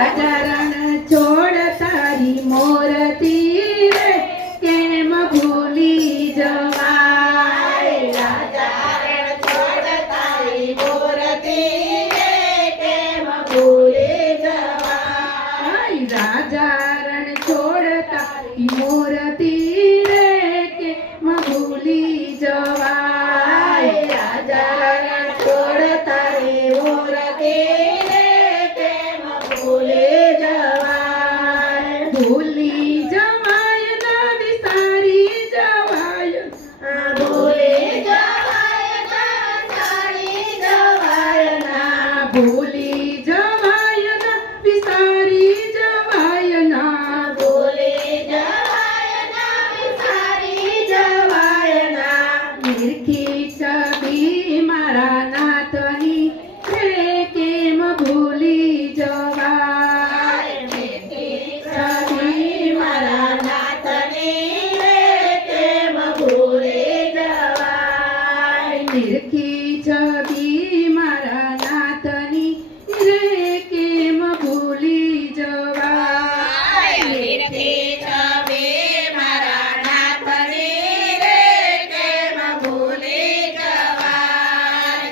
રાજા રણ છોડ તારી મૂર્તિ રે કેમ ભૂલી જવાય રાજા રણ છોડ તારી મૂર્તિ રે કેમ ભૂલી જવાય રાજા રણ છોડ તારી મૂર્તિ રે કેમ ભૂલી જવાય રાજા રણ છોડ તારી મૂર્તિ રે કેમ ભૂલી જવાય ભૂલી જવાય ના વિસારી જવાય ભૂલી જવાય ના સારી જવાય ના ભૂલી જવાય ના વિસારી જવાય ના ભૂલી જવાય ના વિસારી જવાય ના નિરખી છબી મારા નાથની રે કેમ ભૂલી જવાય છબી મારા નાથની રે કેમ ભૂલી જવાય નિરખી છબી મારા નાથની રે કેમ ભૂલી જવાય નિરખી છબી મારા નાથની રે કેમ ભૂલી જવાય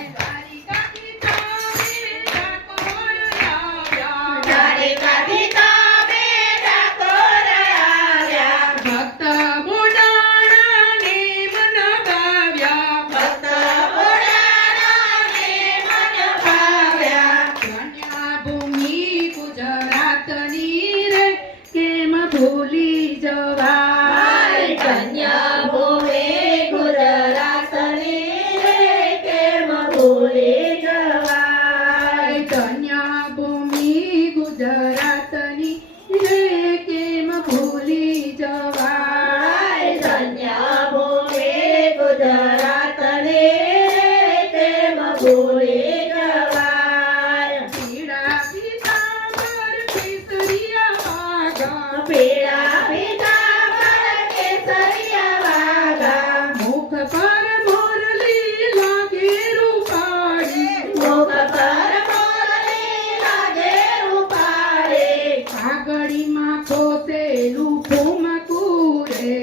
દ્વારિકાથી તમે ઠાકોર આવ્યા ભક્ત બોડાણાને મન ભાવ્યા ભક્ત બોડાણાને મન ભાવ્યા કન્યા ભૂમિ ગુજરાતની રે કેમ ભૂલી જવાય કન્યા ભૂમિ ગુજરાતની રે કેમ ભૂલી જવાય કન્યા ભૂમિ ગુજરાતની રે કેમ ભૂલી જવાય કન્યા ભૂમિ ગુજરાતની રે કેમ ભૂલી જવાય પીળા પીતાંબર કેસરિયા વાઘા પીળા પીતાંબર કેસરિયા વાઘા મુખ પર મોરલી લાગે રૂપાળી મુખ પર મોરલી લાગે રૂપાળી આગળીમાં ખોસેલું ફૂમકું રે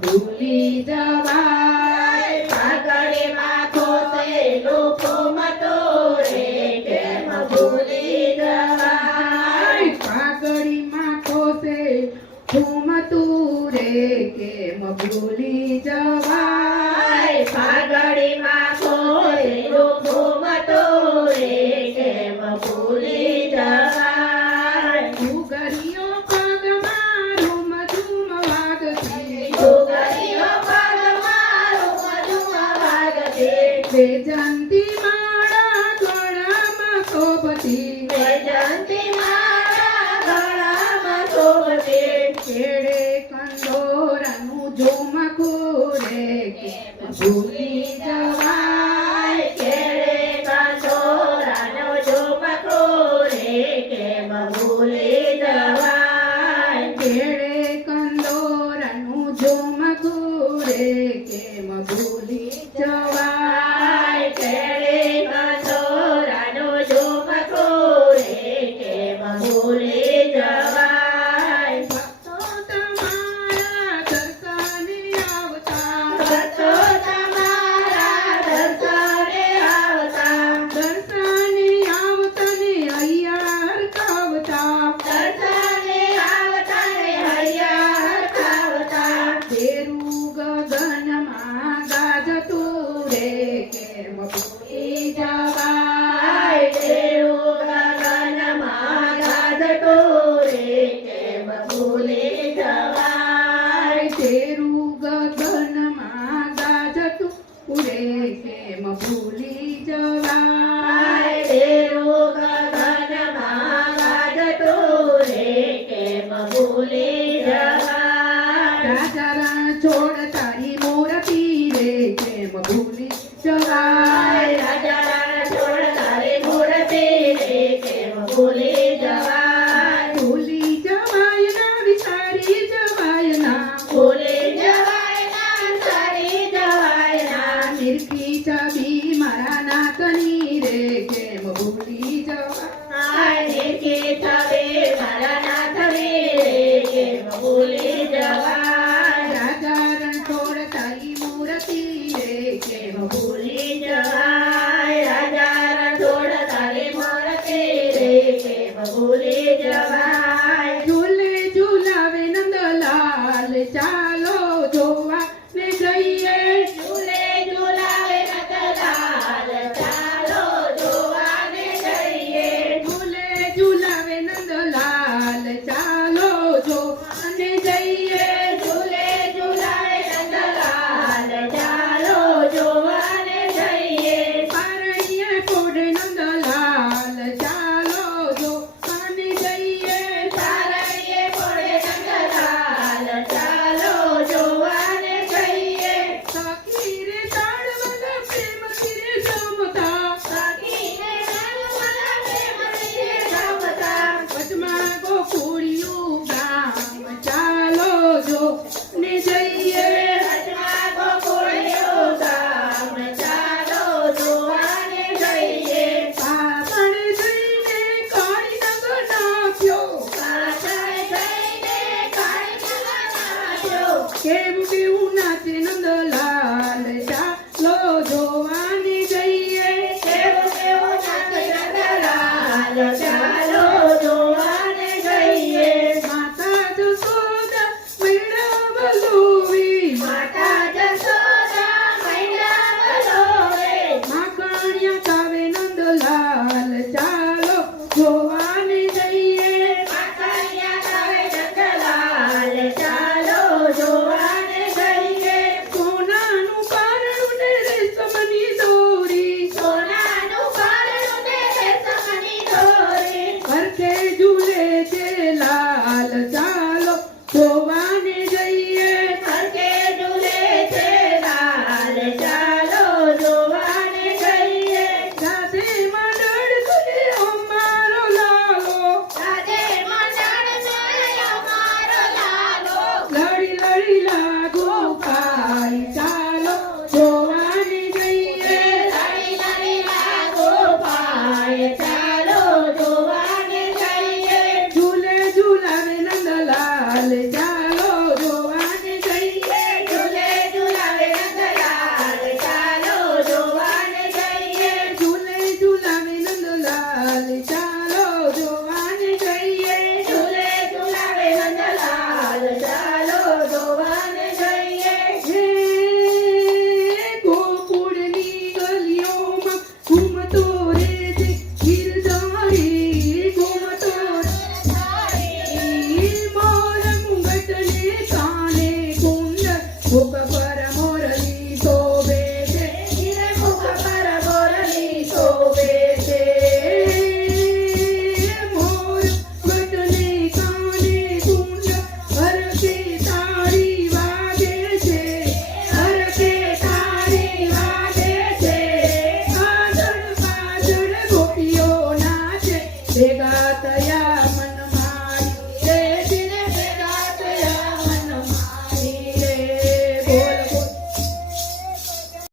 ભૂલી જવાય પાઘડીમાં ખોસેલું ફૂમતું રે કેમ ભૂલી જવાય પાઘડીમાં ખોસે ફૂમતું રે કેમ ભૂલી જવાય પાઘડીમાં ખોસેલું ફૂમતું રે કેમ ભૂલી જવાય ઉગરીઓ પગમાં રૂમ ઝૂમ વાગતી ડુગરીઓ પગમાં રૂમ વાગતી વેજંતી માળા ગળામાં શોભતી વૈજયંતી માળા ગળામાં શોભતી કેળે કંદોરાનું ઝુમખું રે કેમ ભૂલી જવાય કેળે કાંદોરાનો ઝુમખો રે કેમ ભૂલી જવાય કેળે કંદોરાનું ઝુમખું રે કેમ ભૂલી જવાય કેળે કાંદોરાનો ઝુમખો રે કેમ ભૂલી જવાય ભક્તો તમારા દર્શને આવતા ભક્તો તમારા દર્શને આવતા દર્શને આવતા ને અહીંયા હરખાવતા દર્શને આવતા ને હૈયા હરખાવતા તેરું ગગનમાં ગાજતું રે કેમ ભૂલી જવાય તેરું ગગનમાં ગાજતું રે કેમ ભૂલી જવાય તેરું ગગનમાં ગાજતું રે કેમ ભૂલી જવાય તેરું ગગનમાં ગાજતું રે કેમ ભૂલી જવાય રાજા રણ છોડ તારી મૂર્તિ રે કેમ ભૂલી જવાય રાજા રણ છોડ તારી મૂર્તિ રે કેમ ભૂલી જવાય ભૂલી જવાય ના વિસારી જવાય ના ભૂલી જવાય ના સારી જવાય ના નિરખી છબી મારા નાથની રે કેમ ભૂલી જવાય આય કે થવે મારા નાથ વીરે કેમ ભૂલી જવાય રાજા રણછોડ તારી મૂર્તિ રે કેમ ભૂલી જવાય રાજા રણછોડ તારી મૂર્તિ રે કેમ ભૂલી જવાય ઝૂલે ઝૂલાવે નંદલાલ ચાલો જોવા ને જઈએ ઝૂલે ઝૂલાવે નંદલાલ ચાલો જોવાને જઈએ ઝૂલે ઝૂલાવે નંદલાલ ચાલો જોવાને જઈએ ઝૂલે ઝૂલાવે નંદલાલ ચાલો જોવાને જઈએ પારણીએ ફોડે નંદલાલ ચાલો જોવાને જઈએ તારણીએ પડે નંદલાલ ચાલો જોવાને જઈએ સખી રે તાળવલા પ્રેમ તીરે જમતા સખીને નાનવલા પ્રેમથી રમતા વચમાં ગોકુળિયું ગામ ચાલો જોવાને જઈએ વચમાં ગોકુળિયું ગામ ચાલો જોવાને જઈએ પાપણ જઈને કાળી નગ નાખ્યો પાછળ જઈને કાળી નગર નાખ્યો કેમ કેવું નાચે નંદલાલ ચાલો જોવાને જઈએ કેવું કેવું નાચે નંદલાલ ચાલો જોવાને જઈએ માતા જશોદા મેળવલોવી માતા જશોદા મૈડા વલોવે માખણિયા કાવે નંદલાલ ચાલો જોવાને જઈએ માખણિયા ગાવે નંદલાલ ચાલો જોવાને જઈએ સોનાનું પારણું ને રેશમની દોરી સોનાનું પારણું ને રેશમની દોરી હરખે ઝૂલે છે લાલ ચાલો જોવાને જઈએ હરકે ઝૂલે છે લાલ ચાલો જોવાને જઈએ સાથે મંડળ કરે અમારો લાલો રાધે મંડળ ને અમારો લાલો લડી લડી લાગો ભાઈ ચાલો જોવાને જઈએ લડી લડી લાગો ભાઈ ચાલો જોવાને જઈએ ઝૂલે ઝૂલાવે નંદલાલ ચાલો જોવાને જઈએ ઝૂલે ઝૂલાવે નંદલાલ ચાલો જોવાને જઈએ ઝૂલે ઝૂલાવે નંદલાલ ચાલો જોવાને જઈએ ઝૂલે ઝૂલાવે નંદલાલ ચાલો જોવાને જઈએ હે ગોકુળની ગલીઓમાં ઘૂમતો રે છે ગિરધારી ઘૂમતો મોર મુંગટને કાને કુંડ ભૂખ પર મોરલી શોભે છે ધીરે મુખ પર મોરલી શોભે છે મોર મુંગટને કાને કુંડ હરકે તાળી વાગે છે હરકે તાળી વાગે છે આગળ પાછળ ગોપીઓ નાચે ભેગા થયા